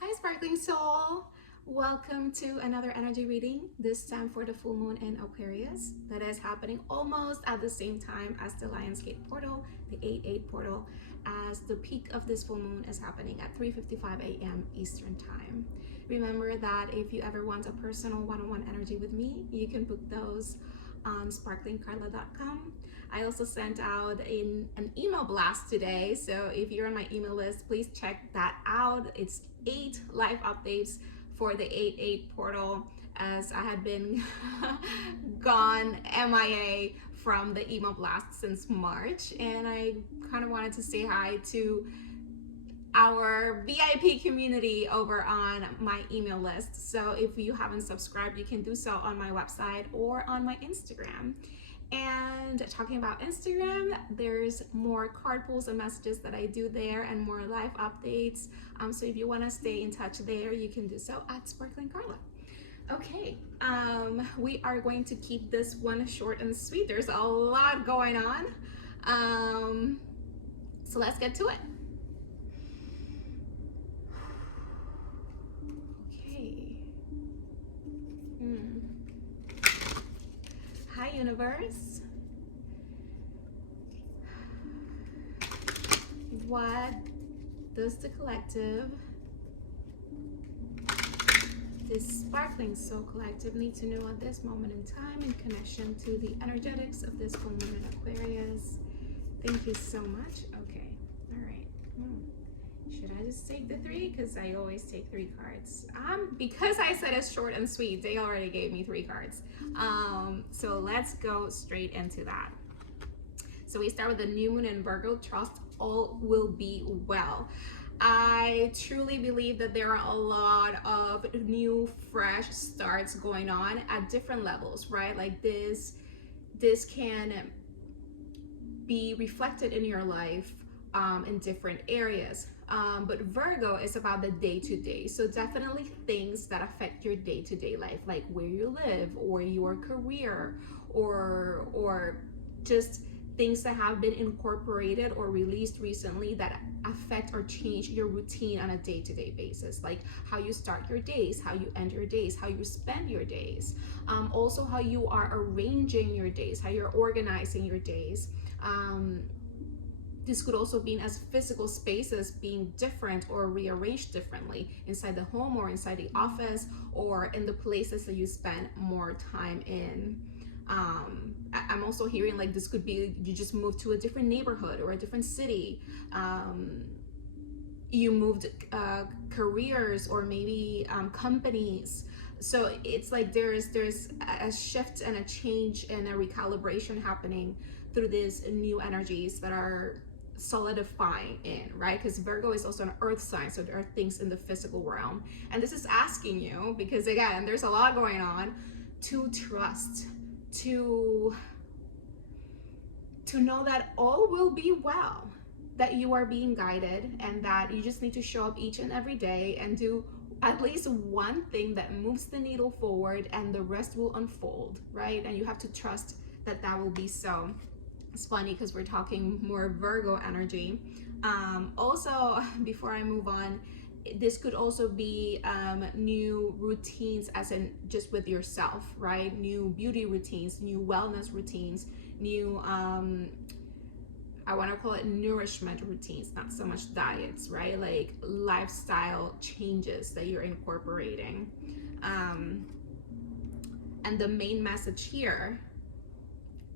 Hi, Sparkling Soul. Welcome to another energy reading, this time for the full moon in Aquarius. That is happening almost at the same time as the Lionsgate portal, the 8/8 portal, as the peak of this full moon is happening at 3:55 a.m. Eastern Time. Remember that if you ever want a personal one-on-one energy with me, you can book those on sparklingcarla.com. I also sent out an email blast today, so if you're on my email list, please check that out. It's 8 live updates for the 8/8 portal, as I had been gone MIA from the email blast since March, and I kind of wanted to say hi to our VIP community over on my email list. So if you haven't subscribed, you can do so on my website or on my Instagram. And talking about Instagram, there's more card pulls and messages that I do there and more live updates. So if you want to stay in touch there, you can do so at Sparkling Carla. Okay, we are going to keep this one short and sweet. There's a lot going on. So let's get to it. Okay. Hi, universe. What does the collective, this Sparkling Soul collective, need to know at this moment in time in connection to the energetics of this full moon in Aquarius? Thank you so much. Okay, all right. Should I just take the 3? Because I always take 3 cards. Because I said it's short and sweet, they already gave me 3 cards. So let's go straight into that. So we start with the new moon in Virgo. Trust all will be well. I truly believe that there are a lot of new, fresh starts going on at different levels, right? Like this can be reflected in your life in different areas. But Virgo is about the day-to-day. So definitely things that affect your day-to-day life, like where you live or your career, or just things that have been incorporated or released recently that affect or change your routine on a day-to-day basis, like how you start your days, how you end your days, how you spend your days, also how you are arranging your days, how you're organizing your days. This could also be as physical spaces being different or rearranged differently inside the home or inside the office or in the places that you spend more time in. I'm also hearing like this could be you just moved to a different neighborhood or a different city. You moved careers or maybe companies. So it's like there's a shift and a change and a recalibration happening through these new energies that are solidifying in, right? Because Virgo is also an earth sign, so there are things in the physical realm, and this is asking you, because again there's a lot going on, to trust, to know that all will be well, that you are being guided, and that you just need to show up each and every day and do at least one thing that moves the needle forward, and the rest will unfold, right? And you have to trust that that will be so. It's funny because we're talking more Virgo energy. Also, before I move on, this could also be new routines, as in just with yourself, right? New beauty routines, new wellness routines, new I want to call it nourishment routines, not so much diets, right? Like lifestyle changes that you're incorporating. And the main message here,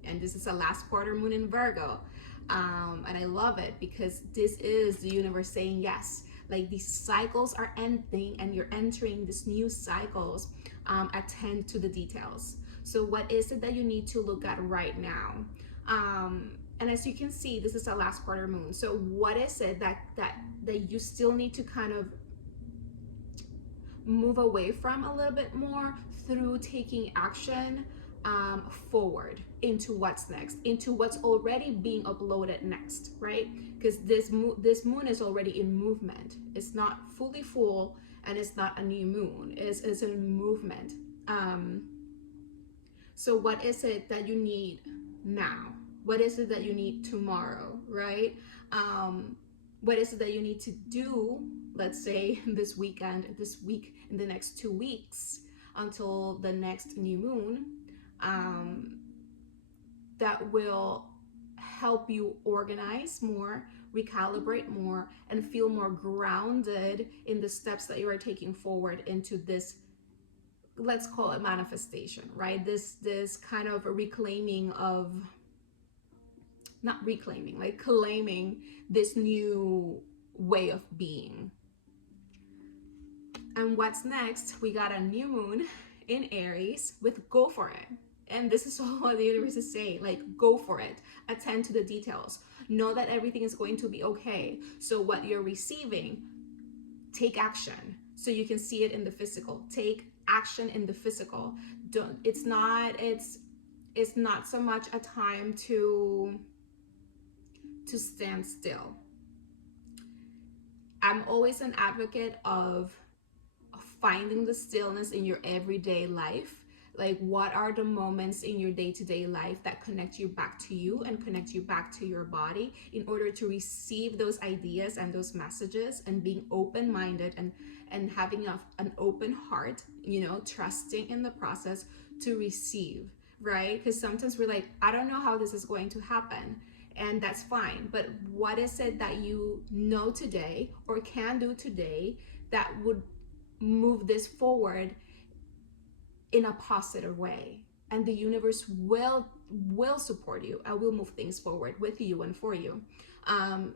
and this is a last quarter moon in Virgo, and I love it because this is the universe saying yes. Like these cycles are ending and you're entering these new cycles. Attend to the details. So what is it that you need to look at right now? And as you can see, this is a last quarter moon. So what is it that you still need to kind of move away from a little bit more through taking action forward into what's next, into what's already being uploaded next, right? Because this moon is already in movement. It's not fully full, and it's not a new moon. It's in movement. So what is it that you need now? What is it that you need tomorrow, right? What is it that you need to do, let's say this weekend, this week, in the next 2 weeks until the next new moon, um, that will help you organize more, recalibrate more, and feel more grounded in the steps that you are taking forward into this, let's call it manifestation, right? This kind of a reclaiming of, not reclaiming, like claiming this new way of being. And what's next? We got a new moon in Aries with go for it. And this is all the universe is saying, like, go for it. Attend to the details. Know that everything is going to be okay. So what you're receiving, take action so you can see it in the physical. Take action in the physical. Don't, it's not so much a time to stand still. I'm always an advocate of finding the stillness in your everyday life. Like, what are the moments in your day-to-day life that connect you back to you and connect you back to your body, in order to receive those ideas and those messages, and being open-minded and having an open heart, trusting in the process to receive, right? Because sometimes we're like, I don't know how this is going to happen, and that's fine. But what is it that you know today or can do today that would move this forward in a positive way? And the universe will support you and will move things forward with you and for you.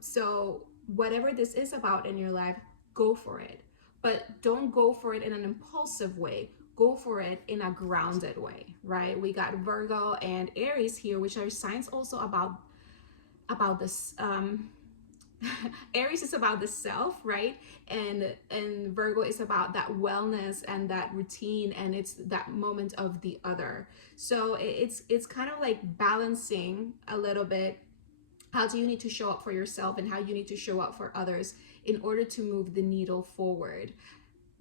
So whatever this is about in your life, go for it. But don't go for it in an impulsive way. Go for it in a grounded way, right? We got Virgo and Aries here, which are signs also about this. Aries is about the self, right? And Virgo is about that wellness and that routine, and it's that moment of the other. So it's kind of like balancing a little bit. How do you need to show up for yourself and how you need to show up for others in order to move the needle forward?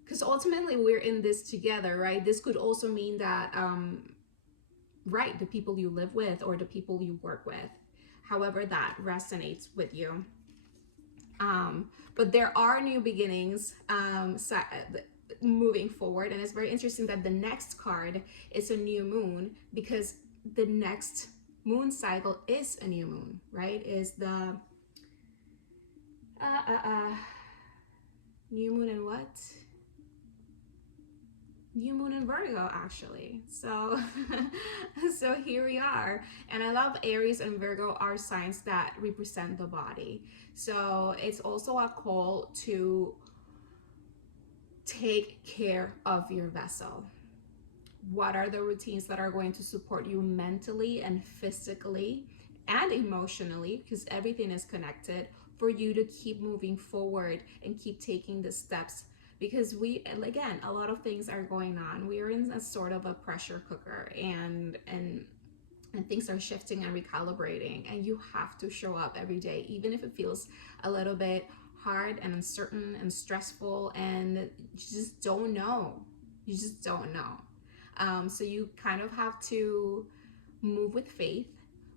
Because ultimately we're in this together, right? This could also mean that right, the people you live with or the people you work with, however that resonates with you. But there are new beginnings moving forward, and it's very interesting that the next card is a new moon, because the next moon cycle is a new moon, right? Is the new moon in what? New moon in Virgo, actually. So so here we are. And I love Aries and Virgo are signs that represent the body. So it's also a call to take care of your vessel. What are the routines that are going to support you mentally and physically and emotionally, because everything is connected, for you to keep moving forward and keep taking the steps? Because again, a lot of things are going on. We are in a sort of a pressure cooker, and things are shifting and recalibrating, and you have to show up every day, even if it feels a little bit hard and uncertain and stressful, and you just don't know. So you kind of have to move with faith,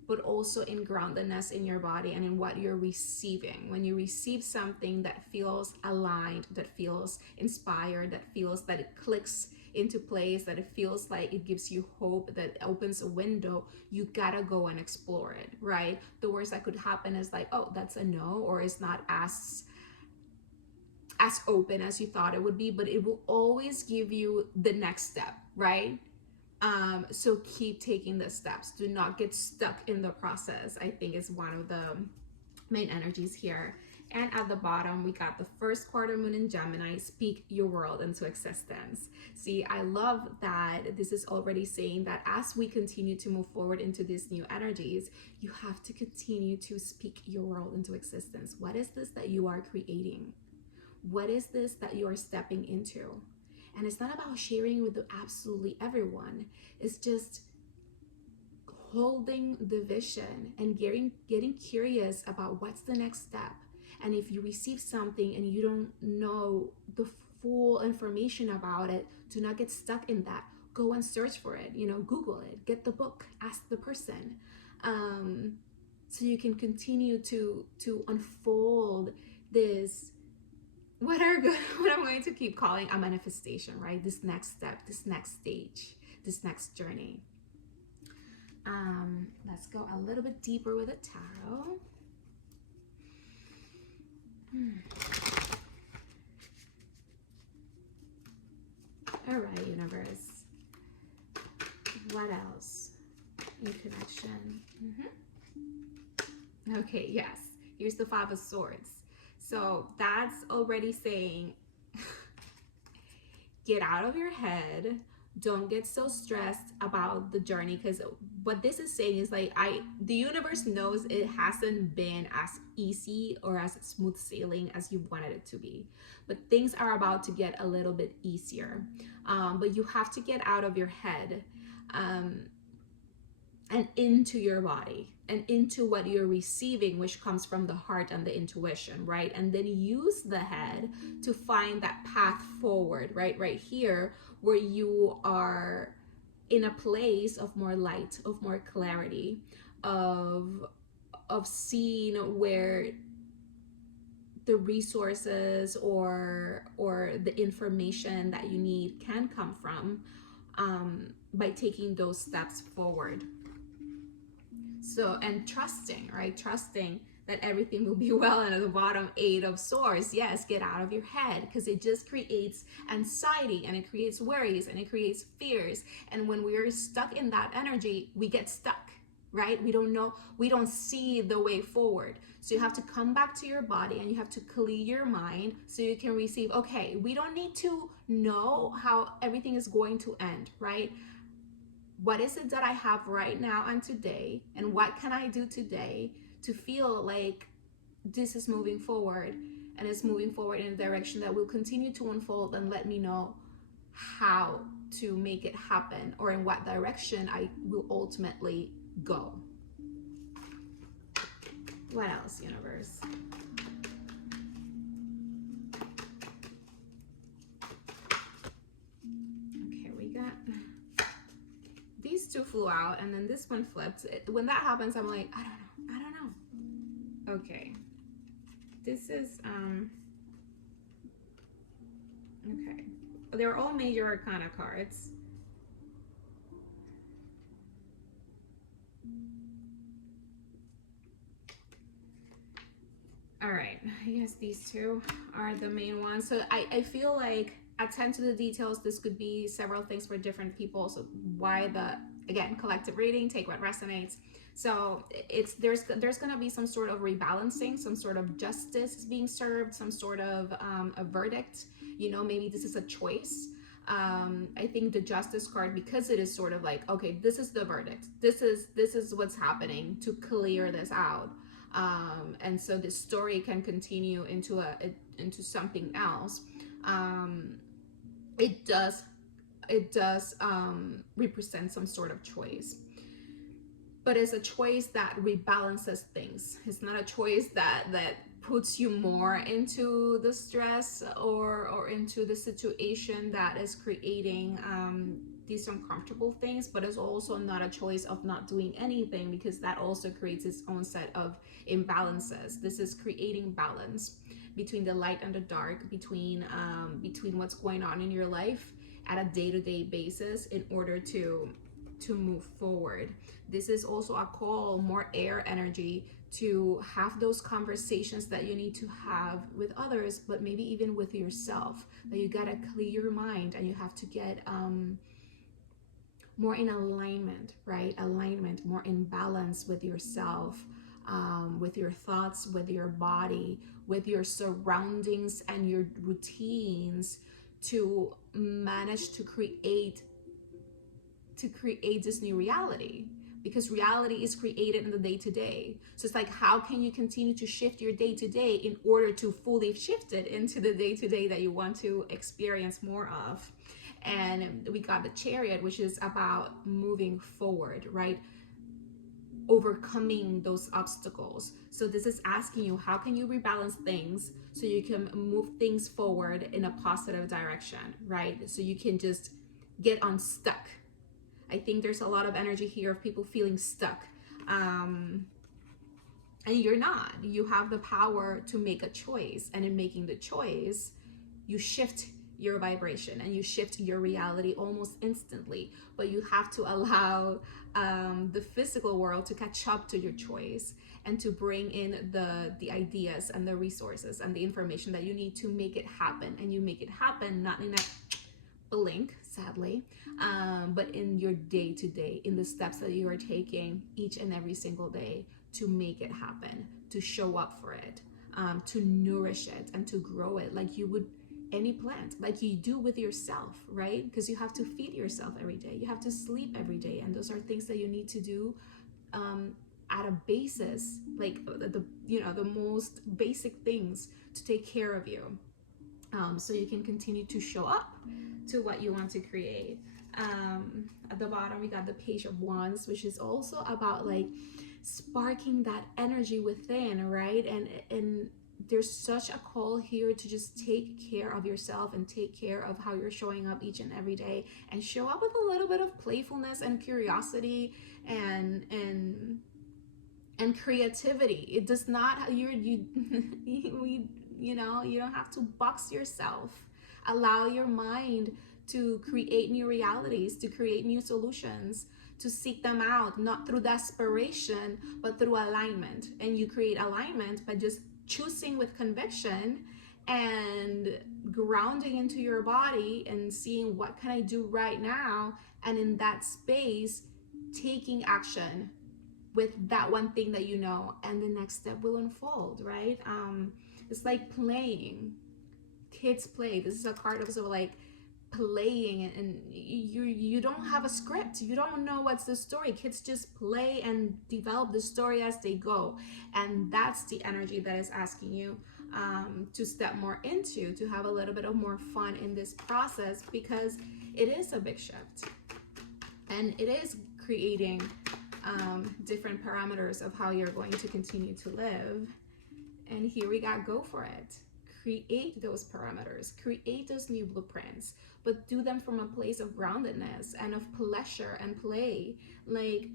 but also in groundedness in your body and in what you're receiving. When you receive something that feels aligned, that feels inspired, that feels that it clicks into place, that it feels like it gives you hope, that opens a window, you gotta go and explore it, right? The worst that could happen is like, oh, that's a no, or it's not as open as you thought it would be, but it will always give you the next step, right? So keep taking the steps. Do not get stuck in the process, I think, is one of the main energies here. And at the bottom, we got the first quarter moon in Gemini, speak your world into existence. See, I love that this is already saying that as we continue to move forward into these new energies, you have to continue to speak your world into existence. What is this that you are creating? What is this that you are stepping into? And it's not about sharing with absolutely everyone. It's just holding the vision and getting curious about what's the next step. And if you receive something and you don't know the full information about it, do not get stuck in that. Go and search for it, Google it, get the book, ask the person. So you can continue to unfold this, what are good, what I'm going to keep calling a manifestation, right? This next step, this next stage, this next journey. Let's go a little bit deeper with the tarot. All right, universe. What else in connection? Okay, yes. Here's the Five of Swords. So that's already saying, get out of your head. Don't get so stressed about the journey, because what this is saying is like, the universe knows it hasn't been as easy or as smooth sailing as you wanted it to be, but things are about to get a little bit easier. But you have to get out of your head and into your body and into what you're receiving, which comes from the heart and the intuition, right? And then use the head to find that path forward, right here, where you are in a place of more light, of more clarity, of seeing where the resources or the information that you need can come from, by taking those steps forward. So, and trusting, right? Trusting that everything will be well. And at the bottom, 8 of Swords. Yes, get out of your head, because it just creates anxiety, and it creates worries, and it creates fears. And when we are stuck in that energy, we get stuck, right? We don't know, we don't see the way forward. So you have to come back to your body, and you have to clear your mind so you can receive, okay, we don't need to know how everything is going to end, right? What is it that I have right now and today, and what can I do today to feel like this is moving forward, and it's moving forward in a direction that will continue to unfold, and let me know how to make it happen, or in what direction I will ultimately go. What else, universe? Okay, we got... these two flew out, and then this one flipped. When that happens, I'm like, I don't know. Okay. This is, okay. They're all major arcana cards. All right, I guess these two are the main ones. So I feel like, attend to the details. This could be several things for different people. So why the, again, collective reading, take what resonates. So it's, there's going to be some sort of rebalancing, some sort of justice being served, some sort of a verdict. You know, maybe this is a choice. I think the Justice card, because it is sort of like, okay, this is the verdict. This is what's happening to clear this out. And so this story can continue into something else. It does represent some sort of choice, but it's a choice that rebalances things. It's not a choice that puts you more into the stress or into the situation that is creating these uncomfortable things, but it's also not a choice of not doing anything, because that also creates its own set of imbalances. This is creating balance between the light and the dark, between what's going on in your life at a day-to-day basis in order to move forward. This is also a call, more air energy, to have those conversations that you need to have with others, but maybe even with yourself, that you gotta clear your mind, and you have to get more in alignment, right? Alignment, more in balance with yourself, with your thoughts, with your body, with your surroundings and your routines, to manage to create this new reality, because reality is created in the day-to-day. So it's like, how can you continue to shift your day-to-day in order to fully shift it into the day-to-day that you want to experience more of? And we got the Chariot, which is about moving forward, right? Overcoming those obstacles. So this is asking you, how can you rebalance things so you can move things forward in a positive direction, right? So you can just get unstuck. I think there's a lot of energy here of people feeling stuck. And you're not. You have the power to make a choice, and in making the choice, you shift your vibration and you shift your reality almost instantly. But you have to allow the physical world to catch up to your choice, and to bring in the ideas and the resources and the information that you need to make it happen. And you make it happen not in a blink, sadly, but in your day to day, in the steps that you are taking each and every single day to make it happen, to show up for it, to nourish it and to grow it like you would any plant, like you do with yourself, right? Because you have to feed yourself every day, you have to sleep every day, and those are things that you need to do at a basis, like the most basic things to take care of you, so you can continue to show up to what you want to create. At the bottom we got the Page of Wands, which is also about like sparking that energy within, right? And there's such a call here to just take care of yourself and take care of how you're showing up each and every day, and show up with a little bit of playfulness and curiosity and creativity. It does not you don't have to box yourself. Allow your mind to create new realities, to create new solutions, to seek them out, not through desperation, but through alignment. And you create alignment by just choosing with conviction and grounding into your body and seeing, what can I do right now? And in that space, taking action with that one thing that you know, and the next step will unfold, right? It's like playing. Kids play. This is a card of sort of like playing, and you don't have a script. You don't know what's the story. Kids just play and develop the story as they go, and that's the energy that is asking you to step more into, to have a little bit of more fun in this process, because it is a big shift, and it is creating different parameters of how you're going to continue to live. And here we got, go for it. Create those parameters, create those new blueprints, but do them from a place of groundedness and of pleasure and play. Like,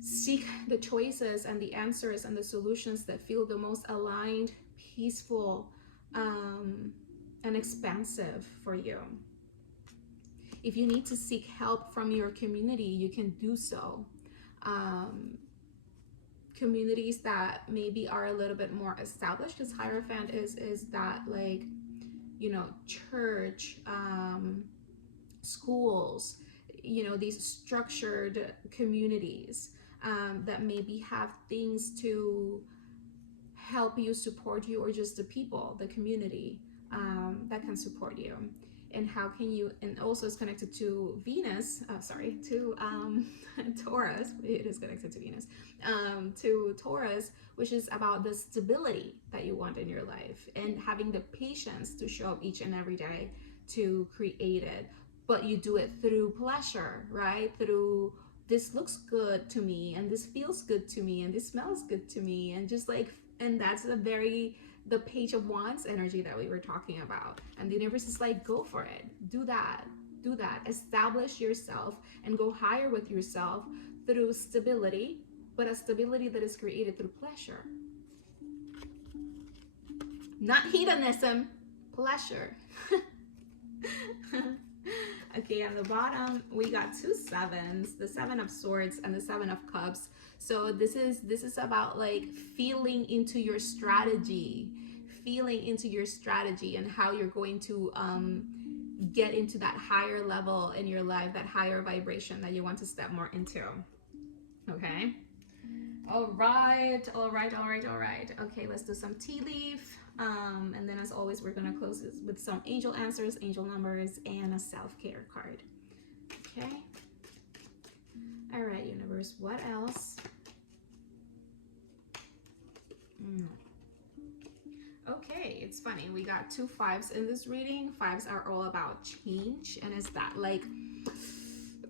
seek the choices and the answers and the solutions that feel the most aligned, peaceful, and expansive for you. If you need to seek help from your community, you can do so. Communities that maybe are a little bit more established, because Hierophant is that, like, church, schools, these structured communities that maybe have things to help you, support you, or just the people, the community that can support you. And how can you, and also is connected to Venus, to Taurus. It is connected to Venus, to Taurus, which is about the stability that you want in your life, and having the patience to show up each and every day to create it. But you do it through pleasure, right? Through, this looks good to me, and this feels good to me, and this smells good to me, and just like, and that's the Page of Wands energy that we were talking about. And the universe is like, go for it, do that, establish yourself and go higher with yourself through stability, but a stability that is created through pleasure, not hedonism, pleasure. Okay, on the bottom we got 2 sevens, the 7 of Swords and the 7 of Cups. So this is about like feeling into your strategy, and how you're going to get into that higher level in your life, that higher vibration that you want to step more into. Okay. All right. Okay, let's do some tea leaf. And then as always, we're gonna close this with some angel answers, angel numbers, and a self-care card. Okay. All right, universe, what else? Okay, it's funny. We got 2 5s in this reading. 5s are all about change, and it's that like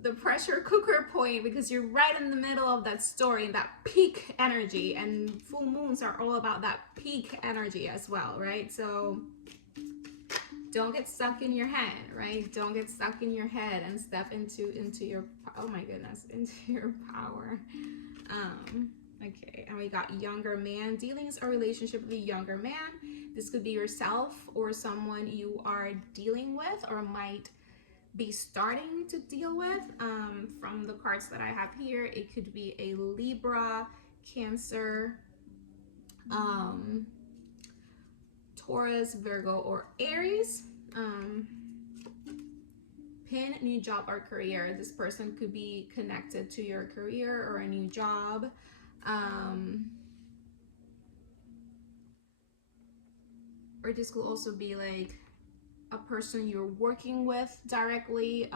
the pressure cooker point, because you're right in the middle of that story, that peak energy, and full moons are all about that peak energy as well, right? So don't get stuck in your head, right? Don't get stuck in your head, and step into your, oh my goodness, into your power. Okay, and we got younger man, dealings or relationship with a younger man. This could be yourself or someone you are dealing with or might be starting to deal with. From the cards that I have here, it could be a Libra, Cancer, um, Taurus, Virgo, or Aries. Pin, new job or career. This person could be connected to your career or a new job. Or this could also be like a person you're working with directly,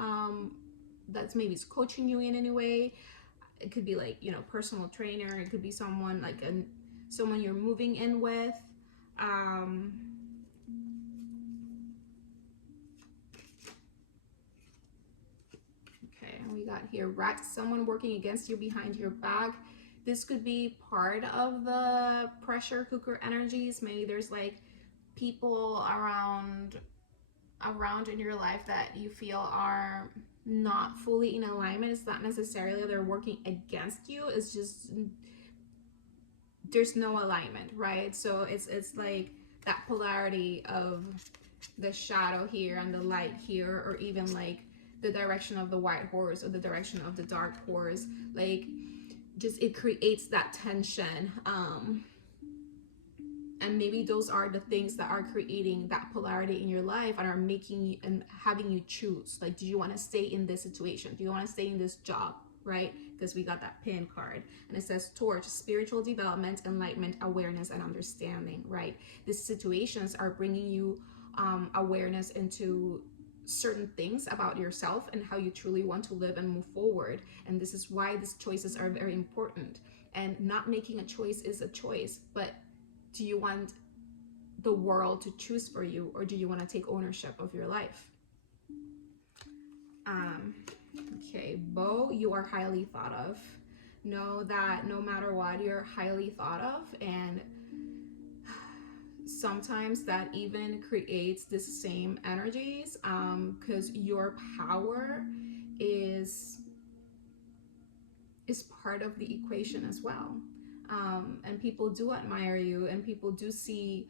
that's maybe coaching you in any way. It could be like, you know, personal trainer. It could be someone like someone you're moving in with. Okay, and we got here rat, someone working against you behind your back. This could be part of the pressure cooker energies. Maybe there's like people around in your life that you feel are not fully in alignment. It's not necessarily they're working against you. It's just there's no alignment, right? So it's like that polarity of the shadow here and the light here, or even like the direction of the white horse or the direction of the dark horse. Like, just it creates that tension. And maybe those are the things that are creating that polarity in your life and are making you and having you choose, like, do you want to stay in this situation, do you want to stay in this job, right? Because we got that pin card and it says torch, spiritual development, enlightenment, awareness, and understanding, right? These situations are bringing you awareness into certain things about yourself and how you truly want to live and move forward. And this is why these choices are very important. And not making a choice is a choice, but do you want the world to choose for you, or do you want to take ownership of your life? Okay, Bo, you are highly thought of. Know that no matter what, you're highly thought of, and sometimes that even creates the same energies, because your power is part of the equation as well. And people do admire you, and people do see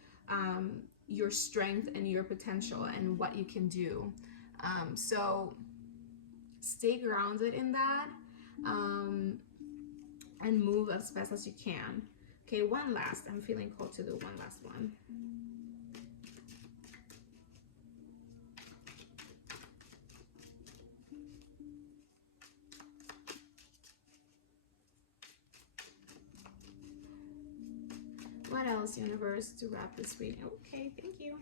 your strength and your potential and what you can do. So stay grounded in that, and move as fast as you can. Okay, one last. I'm feeling called to do one last one. What else, universe, to wrap this reading? Okay, thank you.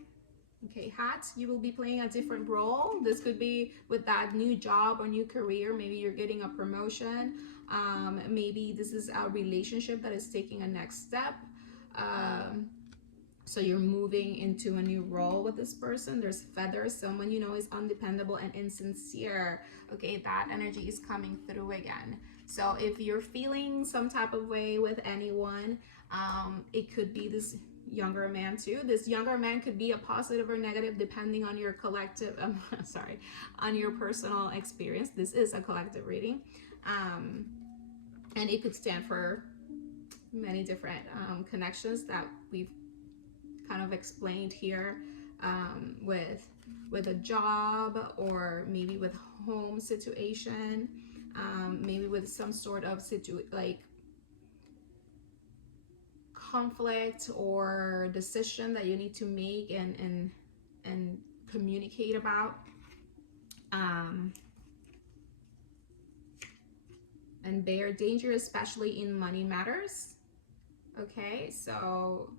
Okay, hats, you will be playing a different role. This could be with that new job or new career. Maybe you're getting a promotion. Maybe this is a relationship that is taking a next step. So you're moving into a new role with this person. There's feathers. Someone you know is undependable and insincere. Okay, that energy is coming through again. So if you're feeling some type of way with anyone, it could be this younger man too. This younger man could be a positive or negative depending on your collective, on your personal experience. This is a collective reading. And it could stand for many different connections that we've kind of explained here, with a job, or maybe with home situation, maybe with some sort of like conflict or decision that you need to make and communicate about. And bear danger, especially in money matters. Okay, so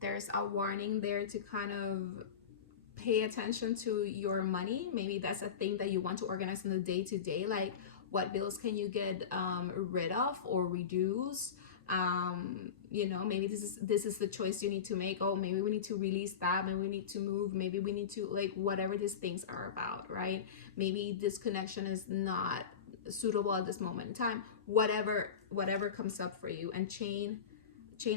there's a warning there to kind of pay attention to your money. Maybe that's a thing that you want to organize in the day-to-day, like what bills can you get rid of or reduce. You know, maybe this is the choice you need to make. Oh, maybe we need to release that, maybe we need to move, maybe we need to, like, whatever these things are about, right? Maybe this connection is not suitable at this moment in time. Whatever comes up for you, and chain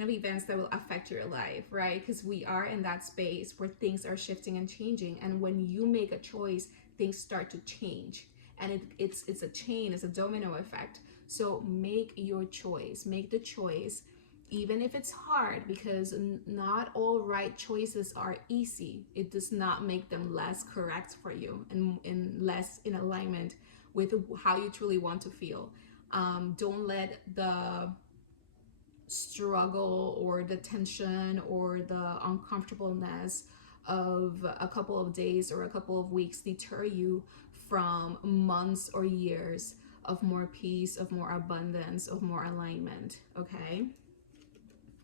of events that will affect your life, right? Because we are in that space where things are shifting and changing, and when you make a choice, things start to change, and it's a chain, it's a domino effect. So make your choice, make the choice, even if it's hard, because not all right choices are easy. It does not make them less correct for you and less in alignment with how you truly want to feel. Don't let the struggle or the tension or the uncomfortableness of a couple of days or a couple of weeks deter you from months or years of more peace, of more abundance, of more alignment. Okay.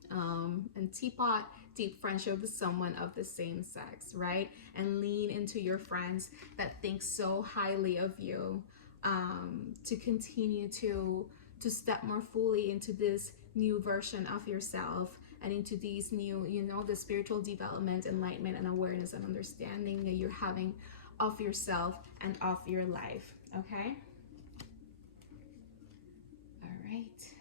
And teapot, deep friendship with someone of the same sex, right? And lean into your friends that think so highly of you, to continue to step more fully into this new version of yourself and into these new, the spiritual development, enlightenment, and awareness and understanding that you're having of yourself and of your life. Okay. All right.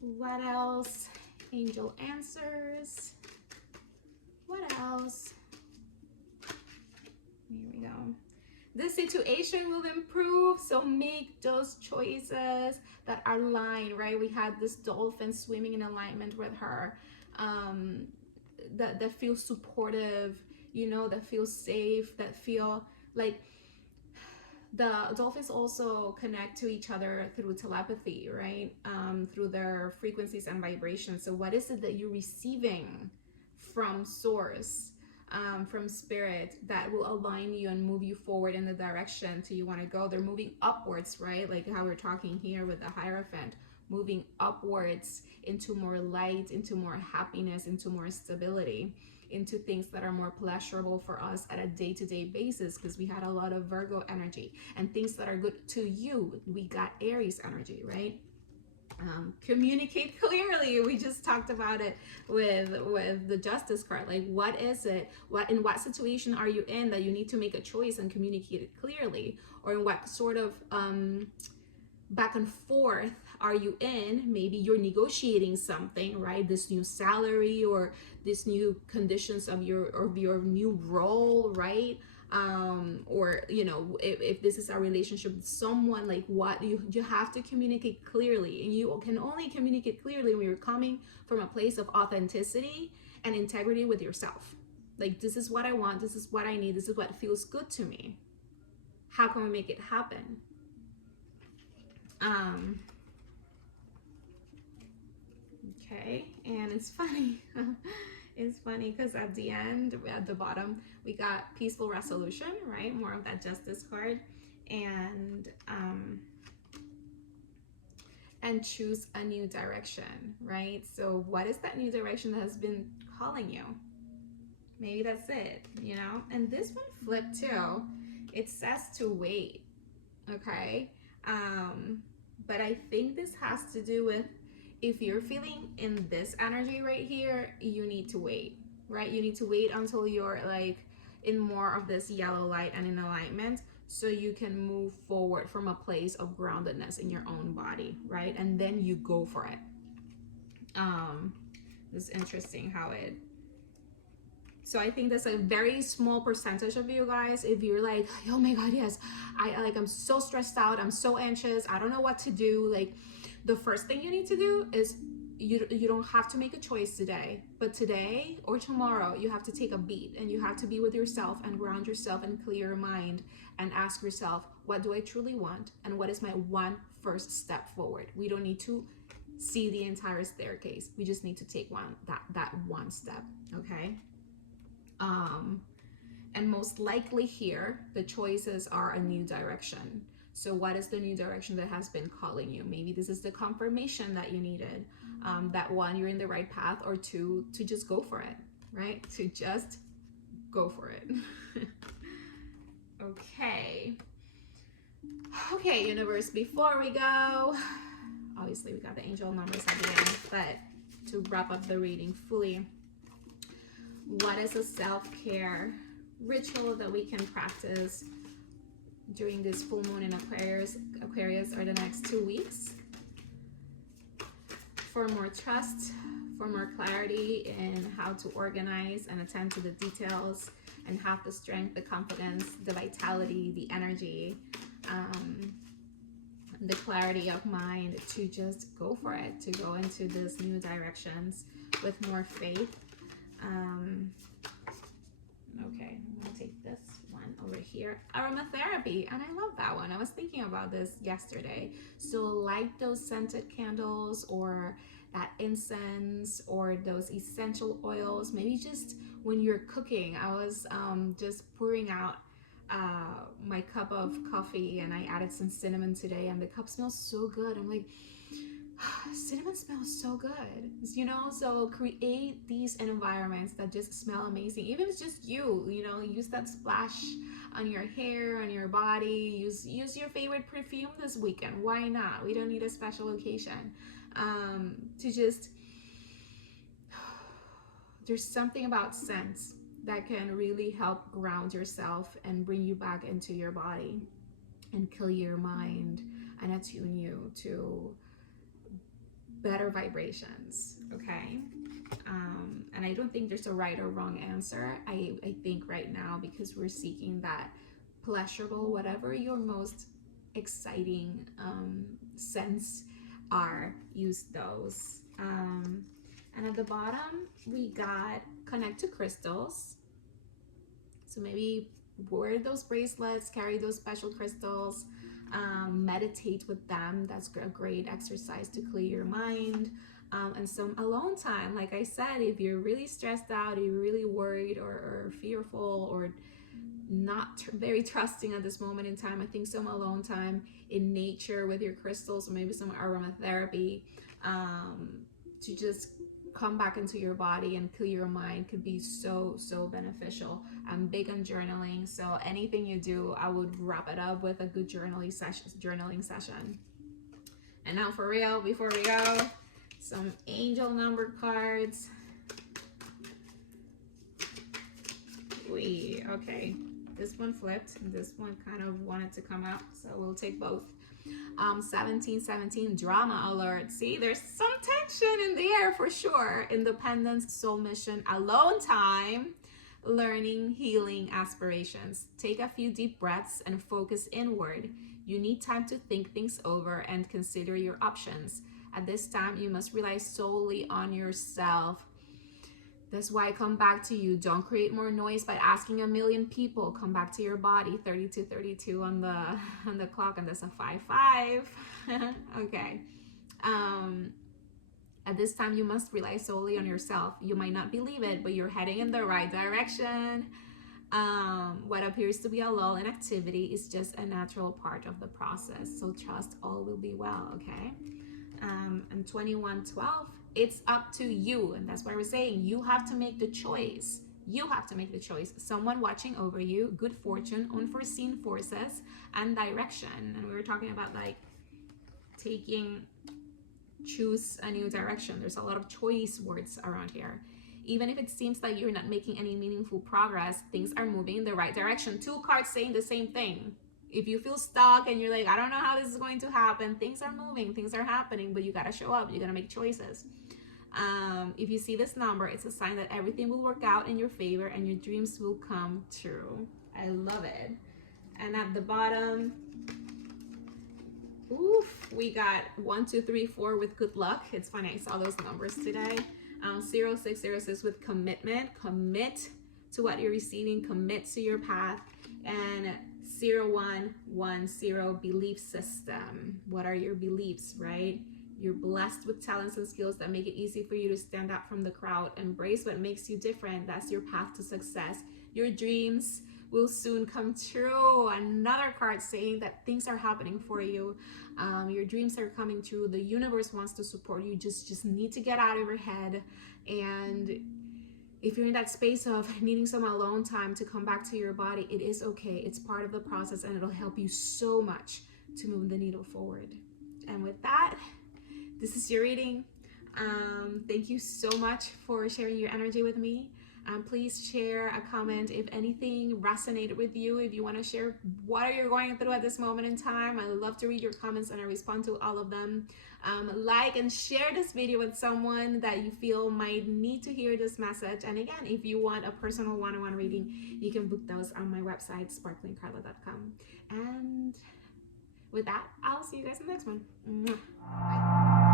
What else? Angel answers. What else? Here we go. The situation will improve, so make those choices that are aligned, right? We had this dolphin swimming in alignment with her, that feel supportive, that feel safe, that feel like the dolphins also connect to each other through telepathy, right? Through their frequencies and vibrations. So what is it that you're receiving from source, from spirit, that will align you and move you forward in the direction to you want to go? They're moving upwards, right? Like how we're talking here with the Hierophant, moving upwards into more light, into more happiness, into more stability, into things that are more pleasurable for us at a day-to-day basis, because we had a lot of Virgo energy, and things that are good to you, we got Aries energy, right? Communicate clearly. We just talked about it with the Justice card. Like, what is it? In what situation are you in that you need to make a choice and communicate it clearly? Or in what sort of back and forth are you in? Maybe you're negotiating something, right? This new salary or this new conditions of your new role, right? Or if this is a relationship with someone, like what you have to communicate clearly, and you can only communicate clearly when you're coming from a place of authenticity and integrity with yourself. Like, this is what I want, this is what I need, this is what feels good to me. How can we make it happen? Okay, and it's funny. It's funny because at the end, at the bottom, we got peaceful resolution, right? More of that Justice card, and choose a new direction, right? So what is that new direction that has been calling you? Maybe that's it, And this one flipped too. It says to wait, okay? But I think this has to do with, if you're feeling in this energy right here, you need to wait, right? You need to wait until you're like in more of this yellow light and in alignment, so you can move forward from a place of groundedness in your own body, right? And then you go for it. It's interesting how it. So I think that's a very small percentage of you guys. If you're like, oh my God, yes, I'm so stressed out, I'm so anxious, I don't know what to do. Like, the first thing you need to do is you don't have to make a choice today, but today or tomorrow you have to take a beat, and you have to be with yourself and ground yourself and clear your mind and ask yourself, what do I truly want, and what is my one first step forward? We don't need to see the entire staircase. We just need to take that one step, okay? And most likely here, the choices are a new direction. So what is the new direction that has been calling you? Maybe this is the confirmation that you needed, that one, you're in the right path, or two, to just go for it, right? To just go for it. Okay, universe, before we go, obviously we got the angel numbers at the end, but to wrap up the reading fully, what is a self-care ritual that we can practice during this full moon in Aquarius or the next 2 weeks, for more trust, for more clarity in how to organize and attend to the details, and have the strength, the confidence, the vitality, the energy, the clarity of mind to just go for it, to go into these new directions with more faith. Okay, I'm gonna take this one over here, aromatherapy, and I love that one. I was thinking about this yesterday. So light those scented candles, or that incense, or those essential oils. Maybe just when you're cooking. I was just pouring out my cup of coffee, and I added some cinnamon today, and the cup smells so good. I'm like, cinnamon smells so good, you know. So create these environments that just smell amazing. Even if it's just you know, use that splash on your hair, on your body. Use your favorite perfume this weekend. Why not? We don't need a special occasion to just, there's something about scents that can really help ground yourself and bring you back into your body and clear your mind and attune you to better vibrations. Okay. And I don't think there's a right or wrong answer. I think right now, because we're seeking that pleasurable, whatever your most exciting sense are, use those. And at the bottom we got connect to crystals. So maybe wear those bracelets, carry those special crystals, meditate with them. That's a great exercise to clear your mind. And some alone time. Like I said, if you're really stressed out, you're really worried or fearful, or not very trusting at this moment in time, I think some alone time in nature with your crystals, or maybe some aromatherapy, to just come back into your body and clear your mind could be so beneficial. I'm big on journaling, so anything you do, I would wrap it up with a good journaling session. And now for real, before we go, some angel number cards. Okay, this one flipped, this one kind of wanted to come out, so we'll take both. 1717, drama alert. See, there's some tension in the air for sure. Independence, soul mission, alone time, learning, healing, aspirations. Take a few deep breaths and focus inward. You need time to think things over and consider your options. At this time, you must rely solely on yourself. That's why I come back to you. Don't create more noise by asking a million people. Come back to your body. 3232 on the clock, and that's a 5-5. Okay. At this time, you must rely solely on yourself. You might not believe it, but you're heading in the right direction. What appears to be a lull in activity is just a natural part of the process. So trust all will be well, okay? And 2112, it's up to you. And that's why we're saying you have to make the choice. You have to make the choice. Someone watching over you, good fortune, unforeseen forces, and direction. And we were talking about like choose a new direction. There's a lot of choice words around here. Even if it seems like you're not making any meaningful progress, things are moving in the right direction. 2 cards saying the same thing. If you feel stuck and you're like, I don't know how this is going to happen, things are moving, things are happening, but you got to show up. You got to make choices. If you see this number, it's a sign that everything will work out in your favor and your dreams will come true. I love it. And at the bottom, we got 1, 2, 3, 4 with good luck. It's funny, I saw those numbers today. 0606 with commitment. Commit to what you're receiving. Commit to your path. And 0110, belief system. What are your beliefs, right? You're blessed with talents and skills that make it easy for you to stand out from the crowd. Embrace what makes you different. That's your path to success. Your dreams will soon come true. Another card saying that things are happening for you. Your dreams are coming true. The universe wants to support you. Just need to get out of your head. And if you're in that space of needing some alone time to come back to your body, it is okay. It's part of the process, and it'll help you so much to move the needle forward. And with that, this is your reading. Thank you so much for sharing your energy with me. Please share a comment if anything resonated with you. If you want to share what you're going through at this moment in time, I love to read your comments and I respond to all of them. Like and share this video with someone that you feel might need to hear this message. And again, if you want a personal one-on-one reading, you can book those on my website, sparklingcarla.com. And with that, I'll see you guys in the next one. Bye.